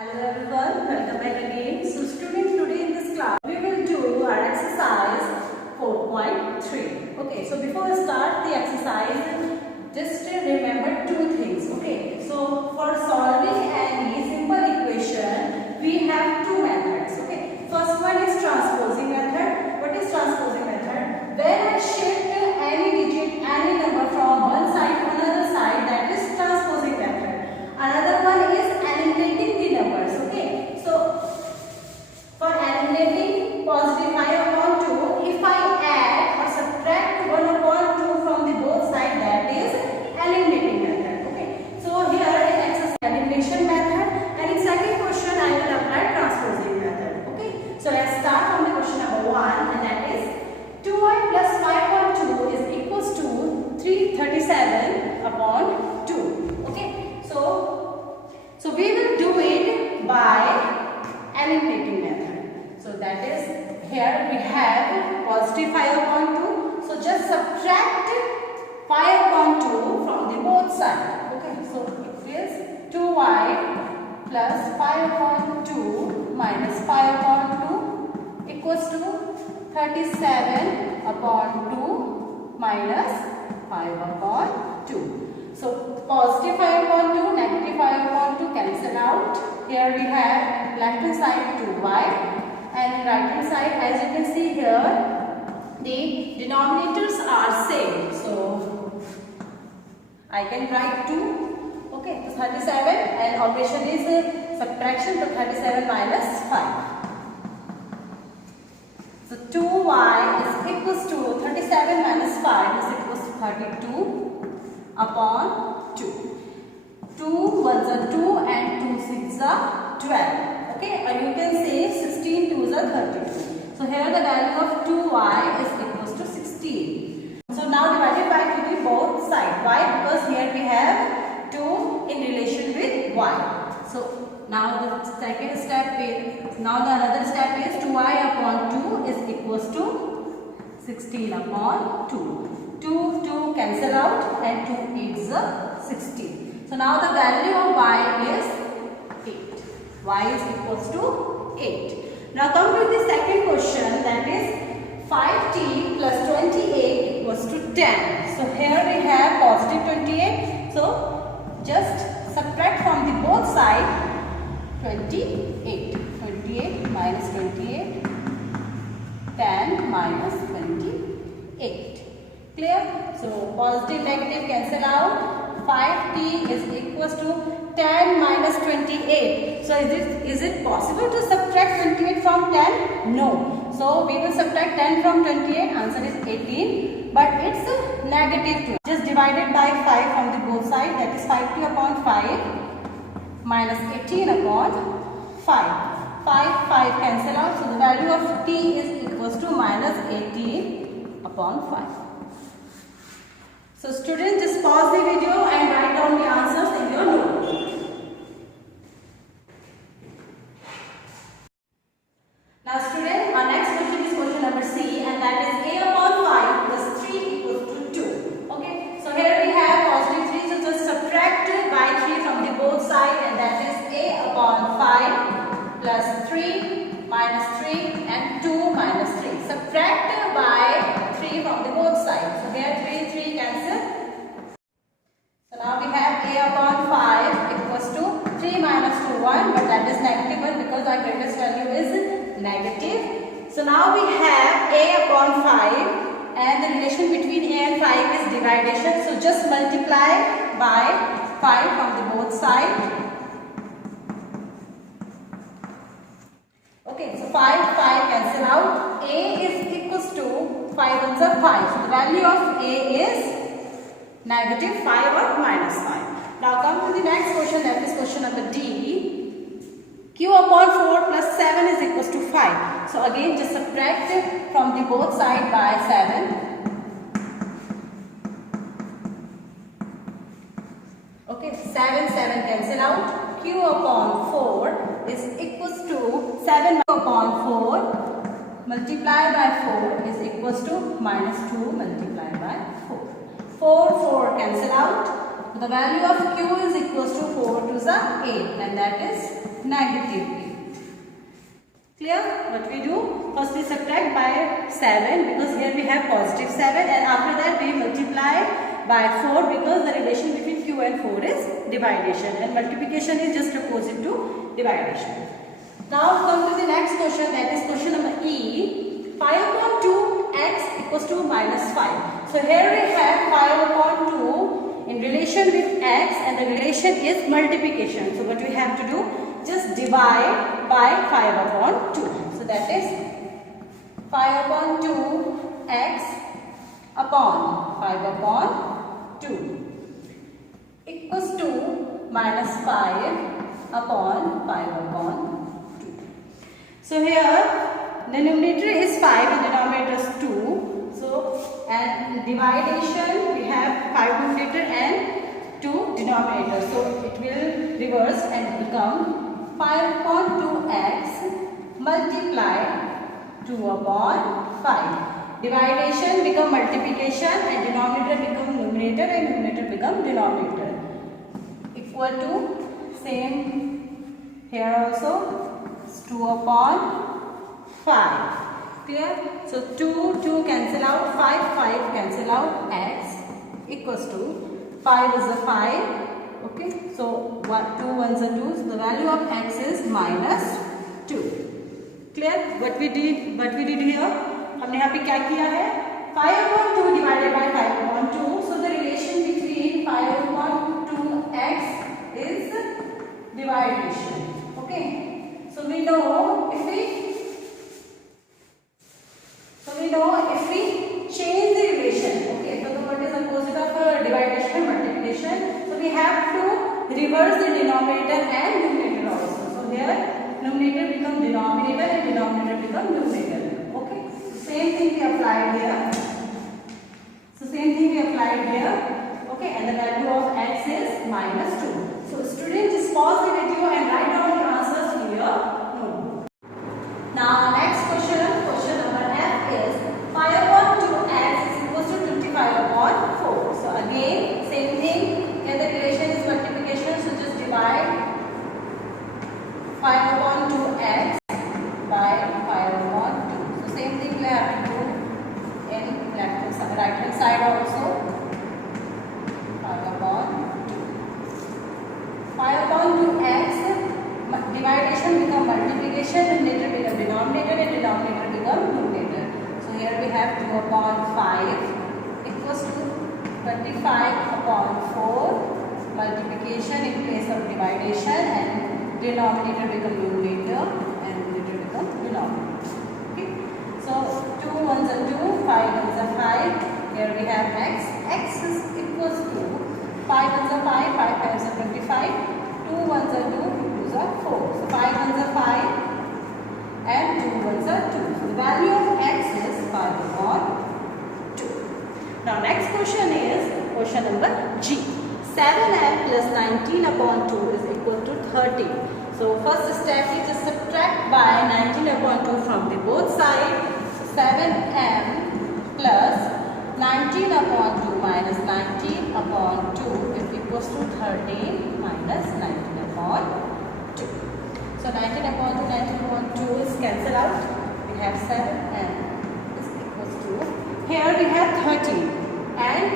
Hello everyone, welcome back again. So students, today in this class we will do our exercise 4.3. Okay, so before we start the exercise, just remember two things. Okay, so for solving any simple equation, we have two methods. Okay, first one is transposing method. What is transposing method? When I shift any digit, any number from one side to another side, that is transposing method. Another one is eliminating the numbers. Okay, so for eliminating positive 5 upon 2, if I add or subtract 1 upon 2 from the both sides, that is eliminating method. Okay, so here in exercise elimination method, and in second question I will apply transposing method. Okay, so let's start from the question number 1, and that is 2y plus 5 upon 2 is equals to 337 upon 2. Okay, so we will do it by eliminating method. So that is, here we have positive 5 upon 2. So just subtract 5 upon 2 from the both sides. Okay, so it is 2y plus 5 upon 2 minus 5 upon 2 equals to 37 upon 2 minus 5 upon 2. So positive 5 upon 2, negative 5 upon 2 cancel out. Here we have left hand side 2y, and right hand side, as you can see here, the denominators are same. So I can write 2. Okay, so 37, and operation is subtraction, so 37 minus 5. So 2y is equals to 37 minus 5 is equals to 32 upon 2. 2 ones are 2 and 2 6 are 12. Okay, or you can say 16 2s are 32. So here the value of 2y is equals to 16. So now divided by 2 to both sides. Why? Because here we have 2 in relation with y. So now the second step is, now the another step is 2y upon 2 is equals to 16 upon 2. 2 cancel out, and 2 8s 16. So now the value of y is 8. Y is equals to 8. Now come to the second question, that is 5t plus 28 equals to 10. So here we have positive 28. So just subtract from the both sides 28. 28 minus 28, 10 minus 28. Clear? So positive negative cancel out. 5t is equals to 10 minus 28. So is it possible to subtract 28 from 10? No. So we will subtract 10 from 28. Answer is 18. But it's a negative 2. Just divided by 5 from the both sides. That is 5t upon 5 minus 18 upon 5. 5 cancel out. So the value of t is equals to minus 18 upon 5. So students, just pause the video and write down the answers in your note. Now students, our next question is question number C, and that is a upon 5 plus 3 equals to 2. Okay, so here we have positive 3, so just subtract by 3 from the both sides, and that is a upon 5 plus 3 minus 3 and 2 minus 3. Subtract by 3 from the both sides. So here 3 cancel. So now we have a upon 5 equals to 3 minus 2 1, but that is negative 1 because our greatest value is negative. So now we have a upon 5, and the relation between a and 5 is dividation. So just multiply by 5 from the both sides. Okay, so 5 cancel out. A is equals to 5 ones are 5. So the value of a is negative 5 or minus 5. Now come to the next question, that is question number D. Q upon 4 plus 7 is equals to 5. So again just subtract from the both sides by 7. Okay, 7 cancel out. Q upon 4 is equals to 7 upon 4 multiplied by 4 is equals to minus 2 multiplied by 4. 4 cancel out. The value of Q is equals to 4 to the 8, and that is negatively. Clear? What we do? First we subtract by 7 because here we have positive 7, and after that we multiply by 4 because the relation between q and 4 is dividation, and multiplication is just opposite to dividation. Now come to the next question, that is question number E. 5 upon 2x equals to minus 5. So here we have 5 upon 2 in relation with x, and the relation is multiplication. So what we have to do? Just divide by 5 upon 2. So that is 5 upon 2 x upon 5 upon 2 equals to minus 5 upon 5 upon 2. So here the numerator is 5 and denominator is 2. So and dividation we have 5 numerator and 2 denominator. So it will reverse and become 5 upon 2x multiplied 2 upon 5. Dividation become multiplication and denominator become numerator and numerator become denominator. Equal to same here also 2 upon 5. Clear? So 2 cancel out, 5 cancel out, x equals to 5 is a 5. Okay, so 2 ones are 2, so the value of x is minus 2. Clear? What we did here, हमने यहाँ पे क्या किया है? 5 upon 2 divided by 5 upon 2. So the relation between 5 upon 2x is dividation. Okay, so we know if we change the relation. Okay, so what is opposite of dividation, multiplication? So we have to reverse the denominator and numerator also. So here numerator become denominator and denominator become numerator. Okay, same thing we applied here. Okay, and the value of x is minus 2. So students, just pause the video and write down the answers to your notebook. Now next question number F is 5 upon 2x is equals to 25 upon 4. So again same thing, here the relation is multiplication, so just divide 5 upon 2x by 5 upon 2. So same thing we have to do in right hand side also. 5 upon 2. 5 upon 2x dividation become multiplication, numerator become denominator and denominator become numerator. So here we have 2 upon 5 equals to 25 upon 4, multiplication in place of dividation, and denominator become numerator and numerator become denominator. Okay, so 2 ones are 2, 5 ones are 5. Here we have x is equals to 5 ones are 5, 5 times are 25, 2 ones are 2, 2 are 4. So 5 ones are 5 and 2 ones are 2. So the value of x is 5 upon 2. Now next question is question number G. 7n plus 19 upon 2 is equal to 30. So first step is to subtract by 19 upon 2 from the both sides. So 7m plus 19 upon 2 minus 19 upon 2 is equals to 13 minus 19 upon 2. So 19 upon 2, 19 upon 2 is cancelled out. We have 7 and is equals to, here we have 13 and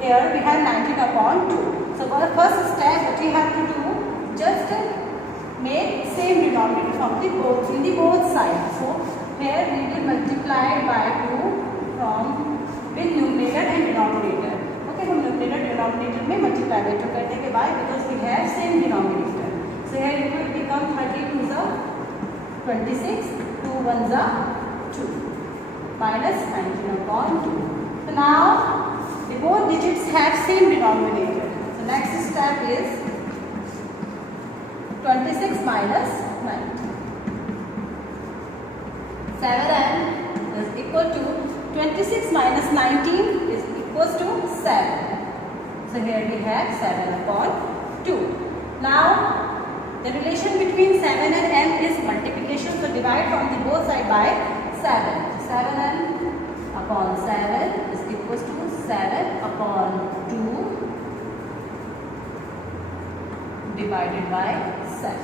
here we have 19 upon 2. So for the first step what we have to do, just make same denominator from the both sides. So here we will multiply by 2 from with numerator and denominator. Okay, हम numerator denominator में multiply by 2 करने के बाद because we have same denominator. So here it will become 32 is 26, 2 ones are 2 minus 19 upon 2. So now the both digits have same denominator. So next step is 26 minus 19. 7n is equal to 26 minus 19 is equals to 7. So here we have 7 upon 2. Now the relation between 7 and n is multiplication. So divide from the both side by 7. 7n upon 7 is equals to 7 upon 2 divided by 7.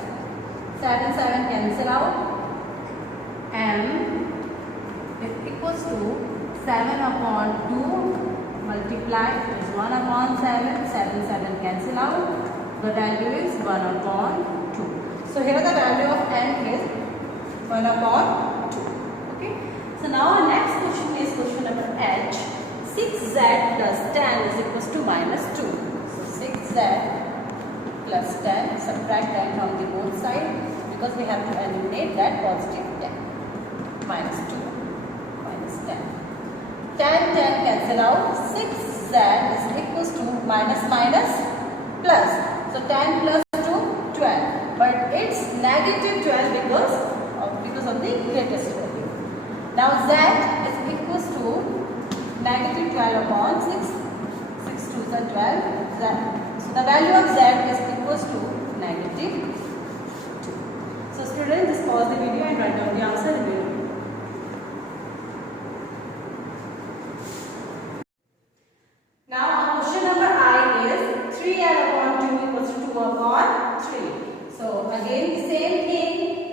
7 cancel out. M is equals to 7 upon 2 multiply is 1 upon 7. 7 cancel out. The value is 1 upon 2. So here the value of n is 1 upon 2. Okay. So now our next question is question number H. 6z plus 10 is equals to minus 2. So 6z plus 10, subtract 10 from the both sides because we have to eliminate that positive 10. Minus 2 minus 10. 10 cancel out. 6z is equals to minus plus. So 10 plus 2 12. But it's negative 12 because of the greatest value. Now z is equals to negative 12 upon 6. 6 2s are 12. Z. So the value of z is equals to negative 2. So students, just pause the video and write down the answer below. Now question number I is 3n upon 2 equals to 2 upon 3. So again the same thing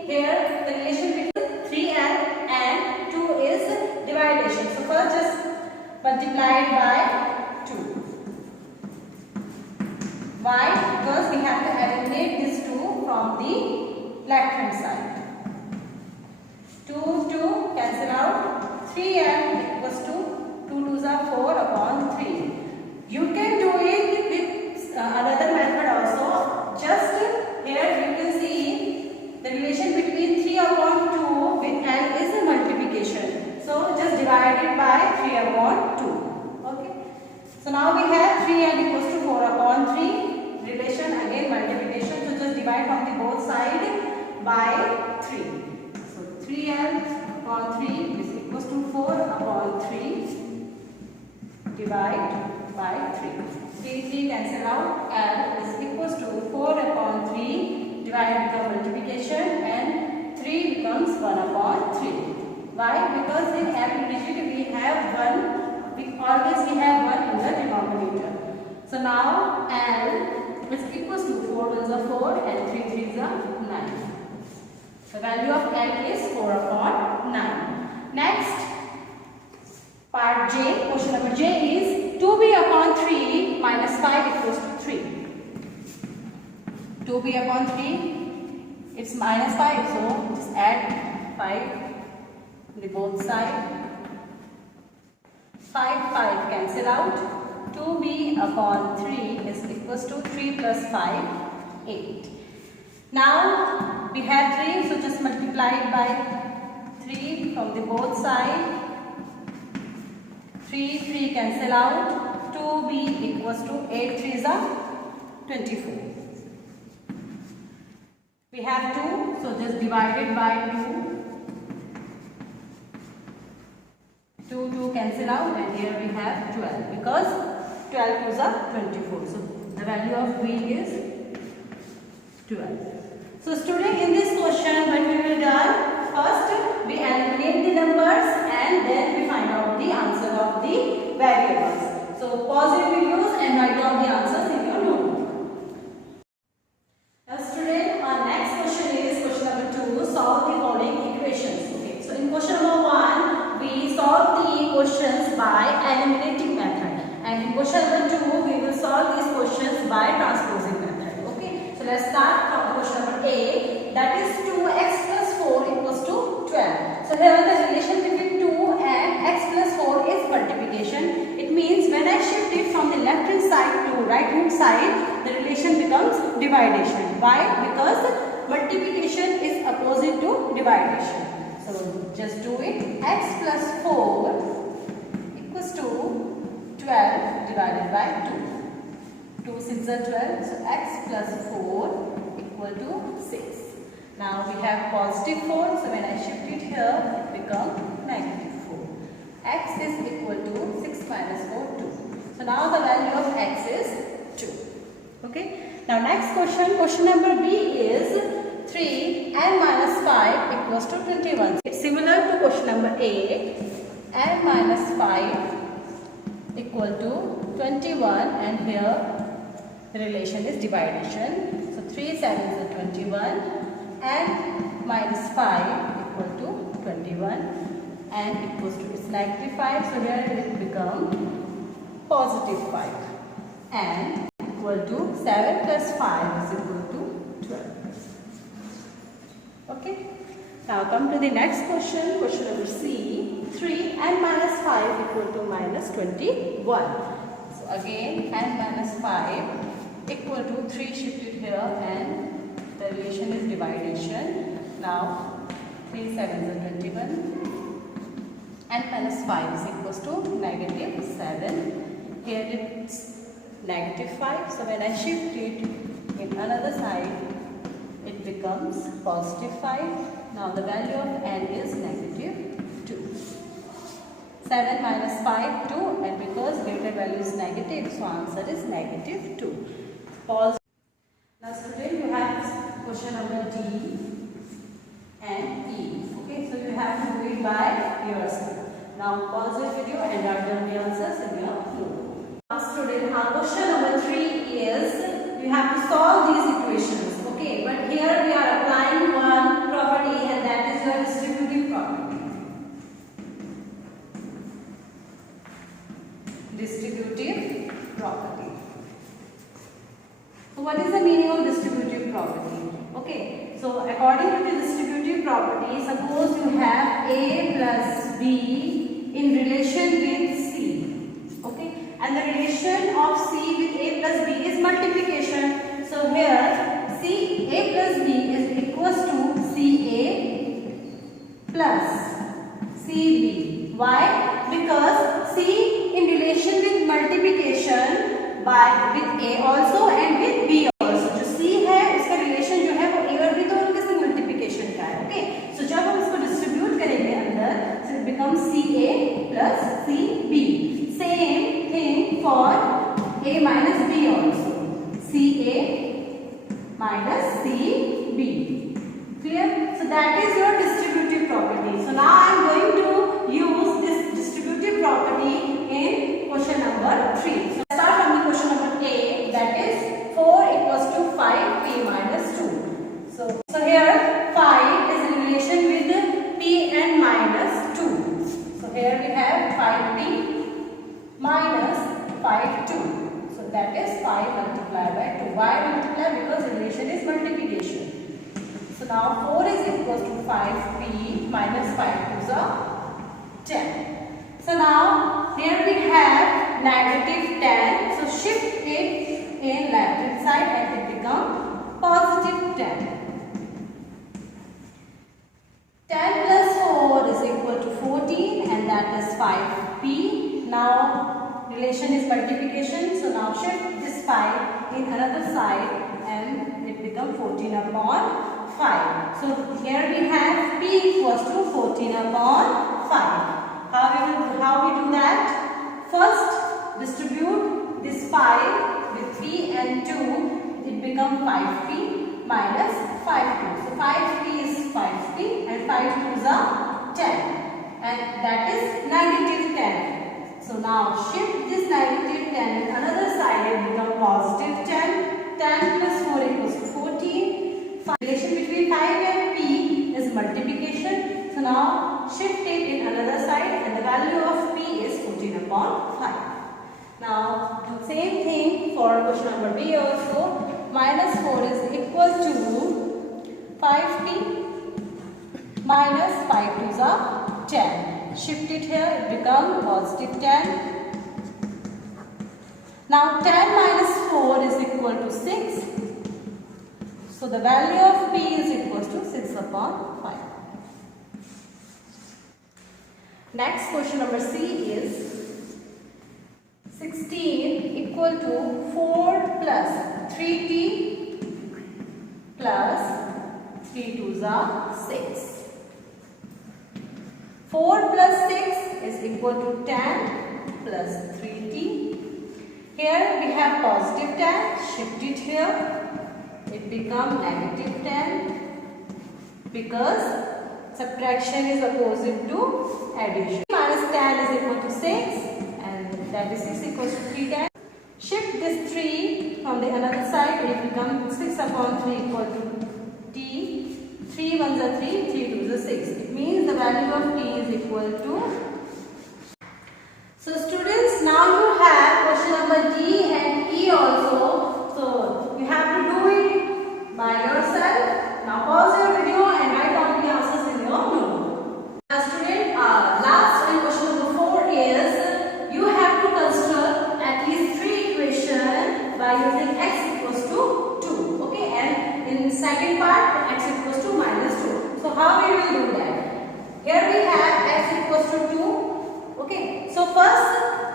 here, the relation between 3n and 2 is dividation. So first just multiply it by 2. Why? Because we have to eliminate this 2 from the left hand side. 2 cancel out. 3n equals to 2 2s are 4 upon 3. You can do it with another method also. Just here you can see the relation between 3 upon 2 with n is a multiplication. So just divide it by 3 upon 2. Okay. So now we have 3n equals to 4 upon 3. Relation again multiplication. So just divide from the both sides by 3. So 3n upon 3 is equals to 4 upon 3. Divide by 3. 3 cancel out. L is equals to 4 upon 3. Divide become multiplication and 3 becomes 1 upon 3. Why? Because in every digit we have 1. We always have 1 in the denominator. So now L is equals to 4 1s are 4 and 3 3s are 9. The value of L is 4 upon 9. Next, part J, question number J is 2b upon 3 minus 5 equals to 3. 2b upon 3, it's minus 5, so just add 5 on the both sides. 5 cancel out. 2b upon 3 is equals to 3 plus 5, 8. Now we have 3, so just multiply it by 3 from the both sides. 3 cancel out. 2b equals to 8 3s are 24. We have 2, so just divide it by 2. 2 cancel out and here we have 12 because 12 2s are 24. So the value of b is 12. So student, in this question what we will done, first we eliminate the numbers and then we find out the answer of the variables. So pause your videos and write down the answers in your notebook. Now student, our next question is question number 2. Solve the following equations. Okay, so in question number 1 we solve the questions by eliminating method, and in question number 2 we will solve these questions by transposing method. Okay, so let's start from question number A, that is 2x plus 4 equals to 12. So here the relation between 2 and x plus 4 is multiplication. It means when I shift it from the left hand side to right hand side, the relation becomes dividation. Why? Because multiplication is opposite to dividation. So just do it. X plus 4 equals to 12 divided by 2. 2 6 are 12. So x plus 4 equal to 6. Now we have positive 4. So when I shift it here, it becomes negative 4. X is equal to 6 minus 4, 2. So now the value of x is 2. Okay. Now next question. Question number B is 3n minus 5 equals to 21. It's similar to question number A. n minus 5 equal to 21 and here the relation is dividation. So 3 3 sevens are 21 and minus 5 equal to 21 and equals to it's negative 5. So here it will become positive 5 and equal to 7 plus 5 is equal to 12. Okay. Now come to the next question. Question number C. 3 and minus 5 equal to minus 21. So again and minus 5 equal to 3 shifted here and the relation is dividation. Now 3 sevens are 21 and minus 5 is equals to negative 7. Here it's negative 5. So when I shift it in another side, it becomes positive 5. Now the value of n is negative 2. 7 minus 5, 2, and because greater value is negative, so answer is negative 2. Pause. Now student, you have question number D and E. Okay, so you have to do it by yourself. Now pause the video and write down the answers in your notebook. Now student, question number 3 is you have to solve these equations. Okay, but here we are applying one property and that is your distributive property. Distributive property. So what is the meaning of distributive property? Okay, so according to the distributive property, suppose you have A plus B in relation with C. Okay, and the relation of C with A plus B is multiplication. So here A plus B is equals to CA plus CB. Why? Because C in relation with multiplication with A also and with B also. जो C है उसका relation जो है वो A और B दोनों के साथ multiplication का है. Okay. So जब हम इसको distribute करेंगे अंदर, so it becomes CA plus CB. Same thing for A minus B also. CA minus CB. Clear? So that is your distributive property. So now I am going to use this distributive property in question number 3. So start from the question number A, that is 4 equals to 5p minus 2. So here 5 is in relation with p and minus 2. So here we have 5p minus 5 2. So that is 5 multiplied by 2. Why multiply? Because relation is multiplication. So now 4 is equals to 5p minus 5 is 10. So now here we have negative 10. So shift it in left hand side and it becomes positive 10. 10 plus 4 is equal to 14 and that is 5p. Now relation is multiplication. So now shift this 5 in another side and it becomes 14 upon 5. So here we have p equals to 14 upon 5. How we do that? First distribute this 5 with p and 2. It becomes 5p minus 5p. So 5p is 5p and 5 2 is 10 and that is negative 10. So now shift this negative 10 in another side it becomes positive 10. 10 plus 4 equals to 14. Relation between 5 and p is multiplication. So now shift it in another side and the value of p is 14 upon 5. Now do same thing for question number B also. Minus 4 is equal to 5p minus 5 2 is 10. Shift it here, it becomes positive 10. Now 10 minus 4 is equal to 6. So the value of p is equal to 6 upon 5. Next question number C is 16 equal to 4 plus 3t plus 3 2s are 6. 4 plus 6 is equal to 10 plus 3t. Here we have positive 10, shift it here. It becomes negative 10 because subtraction is opposite to addition. Minus 10 is equal to 6 and that is 6 equals to 3 times. Shift this 3 from the another side, it becomes 6 upon 3 equal to t. 3 ones are 3, 3 twos are 6. It means the value of t is equal to. So students, now you have question number D and E also. So you have to do it by yourself. Now pause your video and write down the answers in your notebook. Now student, last and question number 4 is you have to construct at least 3 equations by using x equals to 2. Okay, and in second part x equals to minus 2. So how we will do that? Here we have x equals to 2. Okay, so first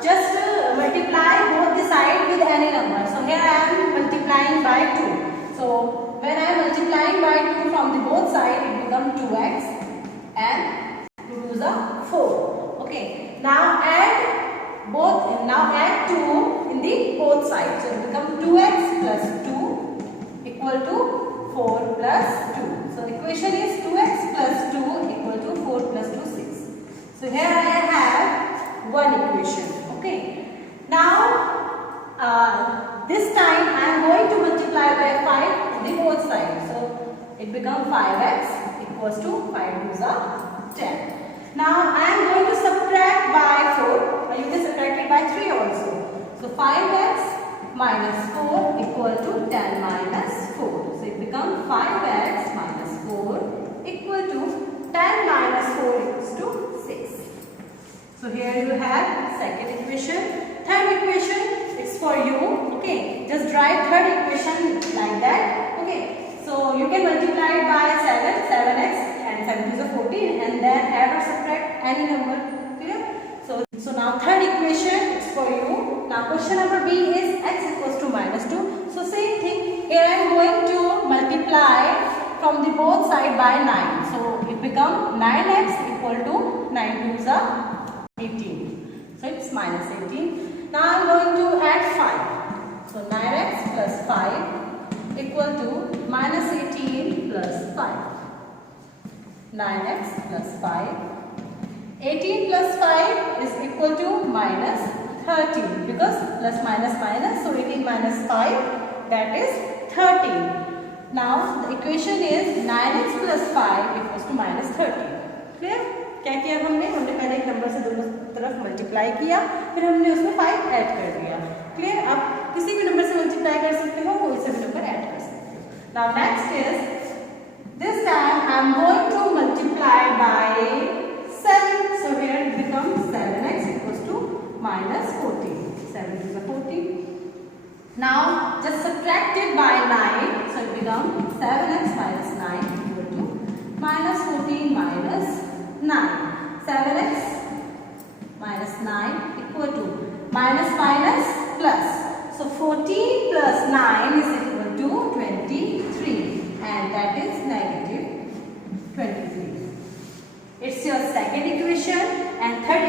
just multiply both the side with any number. So here I am multiplying by 2. So when I am multiplying by 2 from the both sides, it becomes 2x and 2 2s are 4. Okay, now add 2 in the both sides. So it becomes 2x plus 2 equal to 4 plus 2. So equation is 2x plus 2 equal to 4 plus 2 6. So here I have one equation. Okay. Now this time I am going to multiply by 5 on the both sides. So it becomes 5x equals to 5 2s are 10. Now I am going to subtract by 4. You can subtract it by 3 also. So 5x minus 4 equal to 10 minus 4. So it becomes 5x minus 4 equal to 10 minus 4 equals to 6. So here you have second equation. Third equation is for you. Okay, just write third equation like that. Okay, so you can multiply it by 7x and 7 to the 14 and then add or subtract any number. Clear? So now third equation is for you. Now question number B is x equals to minus 2. So same thing. Here I am going to multiply from the both side by 9. So it becomes 9x equal to 9 2s are 18. So it's minus 18. Now I am going to add 5. So 9x plus 5 equal to minus 18 plus 5. 9x plus 5. 18 plus 5 is equal to minus 13 because plus minus minus. So 18 minus 5, that is 13. Now the equation is 9x plus 5 equals to minus 13. Clear? क्या किया हमने पहले एक number से दोनों तरफ multiply किया, फिर हमने उसमें 5 ऐड कर दिया. क्लियर? आप किसी भी नंबर से मल्टीप्लाई कर सकते हो, कोई सा भी नंबर ऐड कर सकते हो. Now next is this time I am going to multiply by 7. So here it becomes 7x equals to minus 14. 7 to the 14. Now just subtract it by 9. So it becomes 7x minus 9 equal to minus 14 minus 9. 7x minus 9 equal to minus minus plus. So 14 plus 9 is equal to 23 and that is negative 23. It's your second equation and third